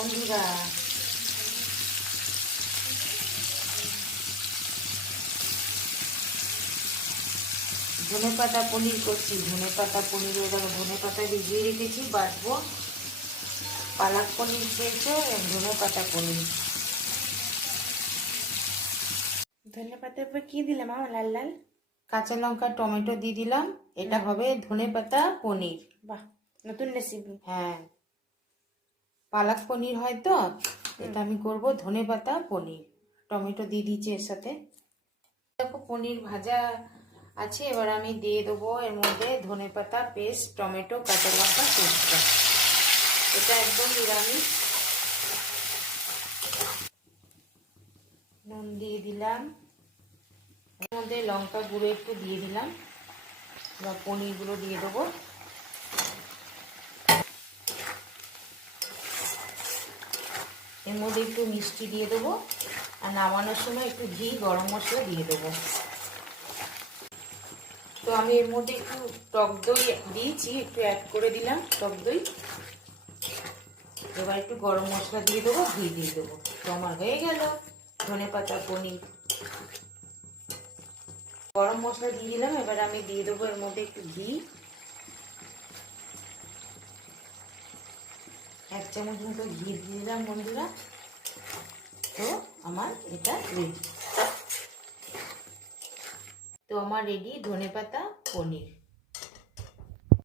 বন্ধুরা ধনেপাতা পনির করছি। ধনেপাতা পনির ধনেপাতা ভিজিয়ে রেখেছি, বাটবো। পালক পনির খেয়েছো, ধনেপাতা পনির। ধনেপাতার উপর কি দিলাম আমার লাল লাল? কাঁচা লঙ্কা টমেটো দিয়ে দিলাম। এটা হবে ধনেপাতা পনির। বাহ, নতুন রেসিপি। হ্যাঁ, পালক পনির হয় তো, এটা আমি করব ধনেপাতা পনির। টমেটো দিয়ে দিচ্ছি এর সাথে। দেখো পনির ভাজা আছে, এবার আমি দিয়ে দেবো এর মধ্যে ধনেপাতা পেস্ট, টমেটো, কাঁচা লঙ্কা পেস্টটা। এটা একদম নিরামিষ। নুন দিয়ে দিলাম, এর মধ্যে লঙ্কা গুঁড়ো একটু দিয়ে দিলাম। এবার পনিরগুলো দিয়ে দেবো। এর মধ্যে একটু মিষ্টি দিয়ে দেবো, আর নামানোর সময় একটু ঘি, গরম মশলা দিয়ে দেবো। তো আমি এর মধ্যে একটু টক দই দিয়েছি, একটু অ্যাড করে দিলাম টক দই। এবার একটু গরম মশলা দিয়ে দেবো, ঘি দিয়ে দেবো। তো আমার হয়ে গেল ধনেপাতা পনির। গরম মশলা দিয়ে দিলাম, এবার আমি দিয়ে দেবো এর মধ্যে একটু ঘি, 1 চামচ মতো ঘি দিয়ে দিলাম বন্ধুরা। তো আমার এটা রেডি। তো আমার রেডি ধনেপাতা পনির।